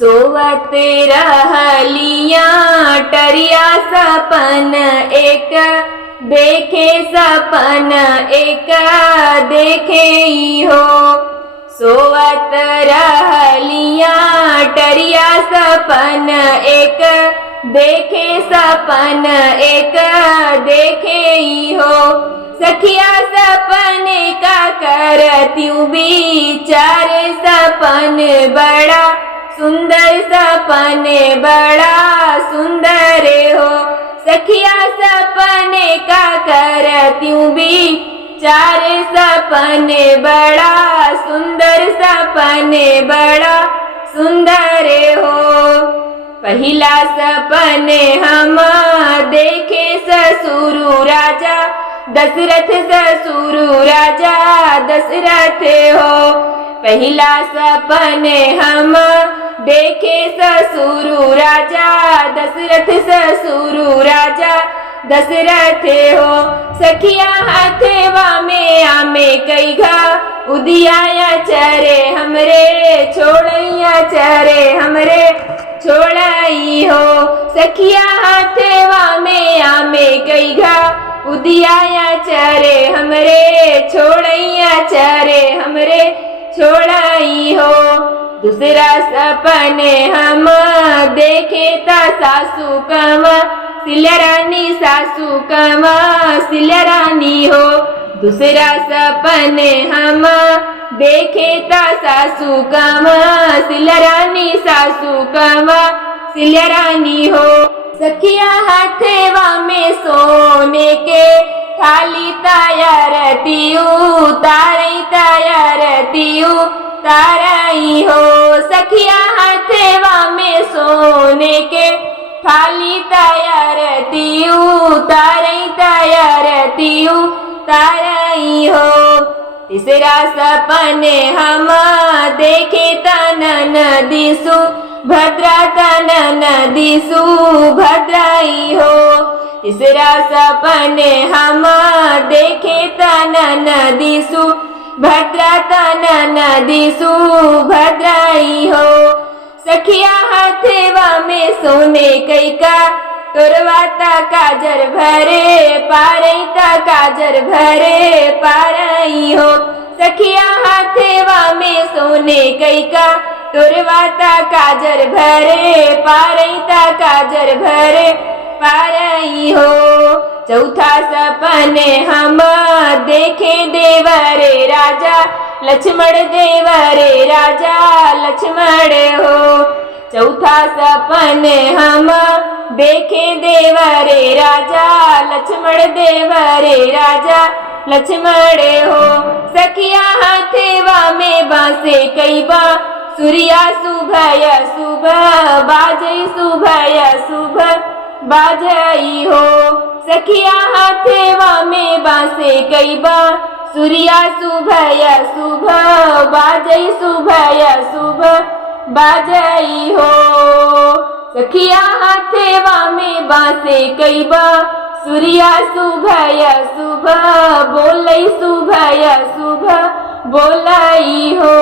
सोवत रहलिया टरिया सपन एक, देखे सपन एक देखे हो। सोवत रहलिया टरिया सपन एक, देखे सपन एक देखे हो। सखिया सपने का करत्यूं विचार, सपन बड़ा सुंदर सपने बड़ा सुंदर हो। सखिया सपने का करत्यूं विचार, सपने बड़ा सुंदर सपने बड़ा सुंदर हो। पहिला सपने हम देखे ससुर राजा दशरथ, ससुर राजा दशरथ हो। पहिला सपने हम देखे ससुर राजा दशरथ, ससुर राजा दशरथ हो। सखिया हाथवा में आमे कई घा उदियाया चरे हमरे, छोड़ैया चरे हमरे छोड़ाई हो। सखिया हाथवा में आमे कई घा उदियाया चरे हमरे, छोड़ैया चरे हमरे छोड़ाई हो। दूसरा सपने हम देखे ता सासू कमा सिलरानी, सासू कमा सिलरानी हो। दूसरा सपने हम देखे ता सासू कमा सिलरानी, सासू कमा सिलरानी हो। सखिया हाथवा में सोने के थाली तारतीयू, तारई तारतीयू तारई हो। सखिया हाथवा में सोने के थाली तारतीयू, तारई तारतीयू तारई हो। तीसरा सपने हम देखे तनन दिसु भद्रा, तनन दिसु भद्राई हो। तीसरा सपने हम देखे तनन दिसु भद्रा, तनन दिसु भद्राई हो। सखिया हाथवा में सोने कई का तोरवाता काजर भरे, पारईता काजर भरे पारई हो। सखिया हाथवा में सोने कई का तोरवाता काजर भरे, पारईता काजर भरे पारई हो। चौथा सपने हम देखे देवरे राजा लक्ष्मण, देवरे राजा लक्ष्मण हो। चौथा सपने हम देखे देवरे राजा लक्ष्मण, देवरे राजा लक्ष्मण हो। सखिया हाथवा में बांसे कई बा सूर्या सुभय शुभ, बाजई सुभय शुभ बाजई हो। सखिया हाथवा में बांसे कई बा सूर्या सुभय शुभ, बाजई सुभय शुभ बाजई हो। सखिया हाथवा में बांसे कई बा सूर्या सुभय शुभ, बोलई सुभय शुभ बोलई हो।